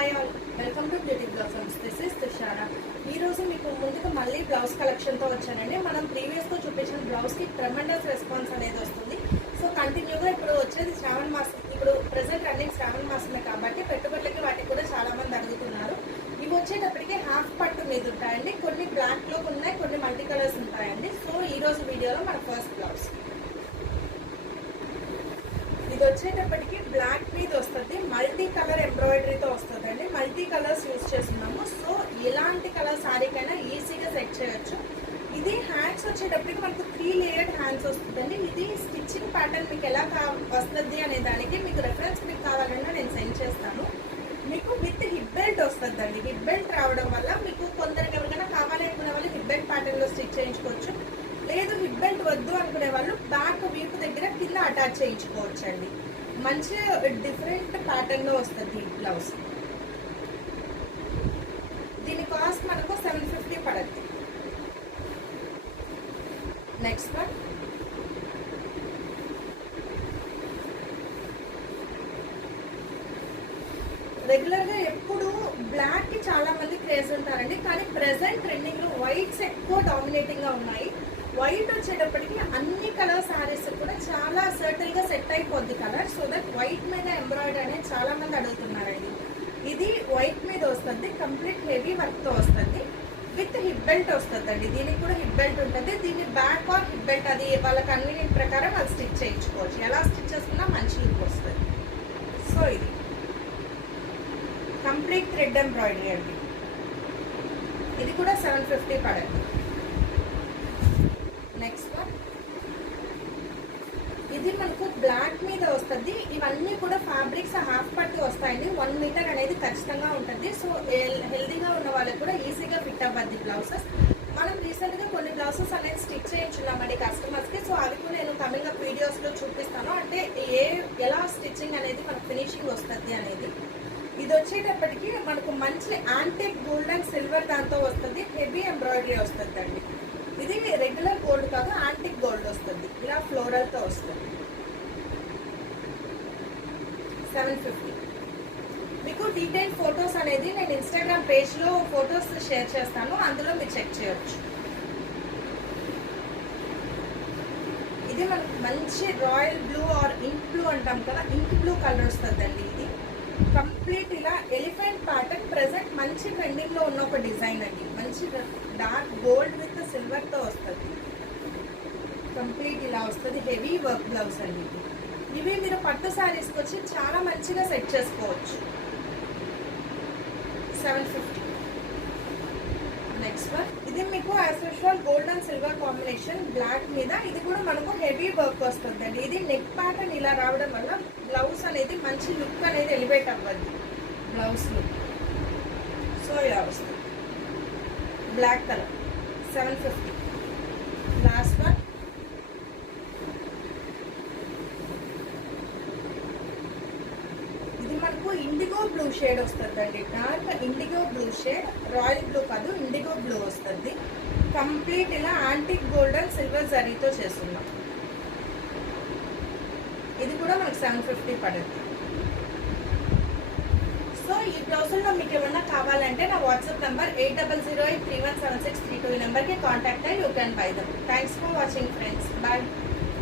Hi all, welcome to beauty blossoms. This is Tushara. ఈ రోజు మీకు ముందుకు మళ్ళీ బ్లౌజ్ కలెక్షన్తో వచ్చానండి. మనం ప్రీవియస్గా చూపించిన బ్లౌజ్కి ట్రెమెండస్ రెస్పాన్స్ అనేది వస్తుంది. సో కంటిన్యూగా ఇప్పుడు వచ్చేది శ్రావణ మాసం, ఇప్పుడు ప్రెసెంట్ రన్నింగ్ శ్రావణ మాసమే కాబట్టి పెట్టుబడులకి వాటికి కూడా చాలా మంది అడుగుతున్నారు. ఇవి వచ్చేటప్పటికి హాఫ్ పట్టు మీద ఉంటాయండి. కొన్ని బ్లాక్లో ఉన్నాయి, కొన్ని మల్టీ కలర్స్ ఉంటాయండి. సో ఈ రోజు వీడియోలో మన ఫస్ట్ బ్లౌజ్ ఇది వచ్చేటప్పటికి బ్లాక్ మీద వస్తుంది, మల్టీ కలర్ ఎంబ్రాయిడరీతో వస్తుంది అండి. మల్టీ కలర్స్ యూజ్ చేస్తున్నాము. సో ఎలాంటి కలర్ శారీకైనా ఈజీగా సెట్ చేయొచ్చు. ఇది హ్యాండ్స్ వచ్చేటప్పటికి మనకు 3 లేయర్డ్ హ్యాండ్స్ వస్తుందండి. ఇది స్టిచ్చింగ్ ప్యాటర్న్ మీకు ఎలా వస్తుంది అనే దానికి మీకు రెఫరెన్స్ పిక్ కావాలన్నా నేను సెండ్ చేస్తాను. మీకు విత్ హిప్ బెల్ట్ వస్తుందండి. హిప్ బెల్ట్ రావడం వల్ల మీకు కొందరికి ఎవరికైనా కావాలి అనుకునే వాళ్ళు హిప్ బెల్ట్ ప్యాటర్న్లో స్టిచ్ చేయించుకోవచ్చు. లేదు హిప్ బెల్ట్ వద్దు అనుకునే వాళ్ళు బ్యాక్ వీపు దగ్గర కింద అటాచ్ చేయించుకోవచ్చు అండి. మంచి డిఫరెంట్ ప్యాటర్న్ లో వస్తుంది ఈ బ్లౌజ్. దీని కాస్ట్ మనకు 750 పడుతుంది. నెక్స్ట్ వన్ రెగ్యులర్ గా ఎప్పుడు బ్లాక్ కి చాలా మంది క్రేజ్ ఉంటారండి. కానీ ప్రెసెంట్ ట్రెండింగ్ లో వైట్స్ ఎక్కువ డామినేటింగ్ గా ఉన్నాయి. వైట్ వచ్చేటప్పటికి అన్ని కలర్ శారీస్ కూడా చాలా సర్టల్ గా సెట్ అయిపోద్ది కలర్. సో దట్ వైట్ మీద ఎంబ్రాయిడరీ అనేది చాలా మంది అడుగుతున్నారండి. ఇది వైట్ మీద వస్తుంది, కంప్లీట్ హెవీ వర్క్ తో వస్తుంది, విత్ హిప్ బెల్ట్ వస్తుందండి. దీనికి కూడా హిప్ బెల్ట్ ఉంటుంది. దీన్ని బ్యాక్ ఆర్ హిప్ బెల్ట్ అది వాళ్ళ కన్వీనియంట్ ప్రకారం అది స్టిచ్ చేయించుకోవచ్చు. ఎలా స్టిచ్ చేసుకున్నా మంచి లుక్ వస్తుంది. సో ఇది కంప్లీట్ థ్రెడ్ ఎంబ్రాయిడరీ అండి. ఇది కూడా 750 పడుతుంది. నెక్స్ట్ వన్ ఇది మనకు బ్లాక్ మీద వస్తుంది. ఇవన్నీ కూడా ఫ్యాబ్రిక్స్ హాఫ్ పట్టు వస్తాయండి. 1 మీటర్ అనేది ఖచ్చితంగా ఉంటుంది. సో హెల్దీగా ఉన్న వాళ్ళకి కూడా ఈజీగా ఫిట్ అవ్వద్ది బ్లౌజెస్. మనం రీసెంట్గా కొన్ని బ్లౌజెస్ అనేది స్టిచ్ చేయించున్నామండి కస్టమర్స్కి. సో అవి కూడా నేను కమింగ్ అప్ వీడియోస్లో చూపిస్తాను. అంటే ఎలా స్టిచ్చింగ్ అనేది మనకు ఫినిషింగ్ వస్తుంది అనేది. ఇది వచ్చేటప్పటికి మనకు మంచి యాంటిక్ గోల్డ్ అండ్ సిల్వర్ దాంతో వస్తుంది. హెవీ ఎంబ్రాయిడరీ వస్తుంది అండి. ఇది రెగ్యులర్ గోల్డ్ కాదు, యాంటిక్ గోల్డ్ వస్తుంది. ఇలా ఫ్లోరల్ తో వస్తుంది. 750. మీకు డీటెయిల్ ఫొటోస్ అనేది నేను ఇన్స్టాగ్రామ్ పేజ్ లో ఫొటోస్ షేర్ చేస్తాను, అందులో మీరు చెక్ చేయొచ్చు. ఇది మనకు మంచి royal blue or ink blue అంటాం కదా, ఇంక్ బ్లూ కలర్ వస్తుందండి. ఇది కంప్లీట్ ఇలా ఎలిఫెంట్ ప్యాటర్న్ ప్రెసెంట్ మంచి ట్రెండింగ్ లో ఉన్న ఒక డిజైన్ అండి. మంచి డార్క్ గోల్డ్ విత్ సిల్వర్ తో వస్తుంది. కంప్లీట్ ఇలా వస్తుంది. హెవీ వర్క్ బ్లౌజ్ అండి. ఇవి మీరు పట్టు శారీస్కి వచ్చి చాలా మంచిగా సెట్ చేసుకోవచ్చు. 750. నెక్స్ట్ వన్ ఇది మీకు as usual gold and silver combination black మీద. ఇది కూడా మనకు హెవీ వర్క్ వస్తుందండి. ఇది నెక్ ప్యాటర్న్ ఇలా రావడం వల్ల బ్లౌజ్ అనేది మంచి లుక్ అనేది ఎలివేట్ అవ్వద్ది బ్లౌజ్ లుక్. సో ఇలా వస్తుంది బ్లాక్ కలర్. 750. లాస్ట్ వన్ ఇది మనకు ఇండిగో బ్లూ షేడ్ వస్తుందండి. Dark IndiGo blue shade, royal blue కాదు, ఇండిగో బ్లూ వస్తుంది. కంప్లీట్ ఇలా యాంటిక్ గోల్డ్ అండ్ సిల్వర్ జరీతో చేస్తున్నాం. ఇది కూడా మనకు 750 పడుతుంది. సో ఈ బ్లౌజుల్లో మీకు ఏమన్నా కావాలంటే నా వాట్సాప్ నెంబర్ 8008317632 ఈ నెంబర్కి కాంటాక్ట్ అయ్యి you can buy them. Thanks for watching friends. Bye.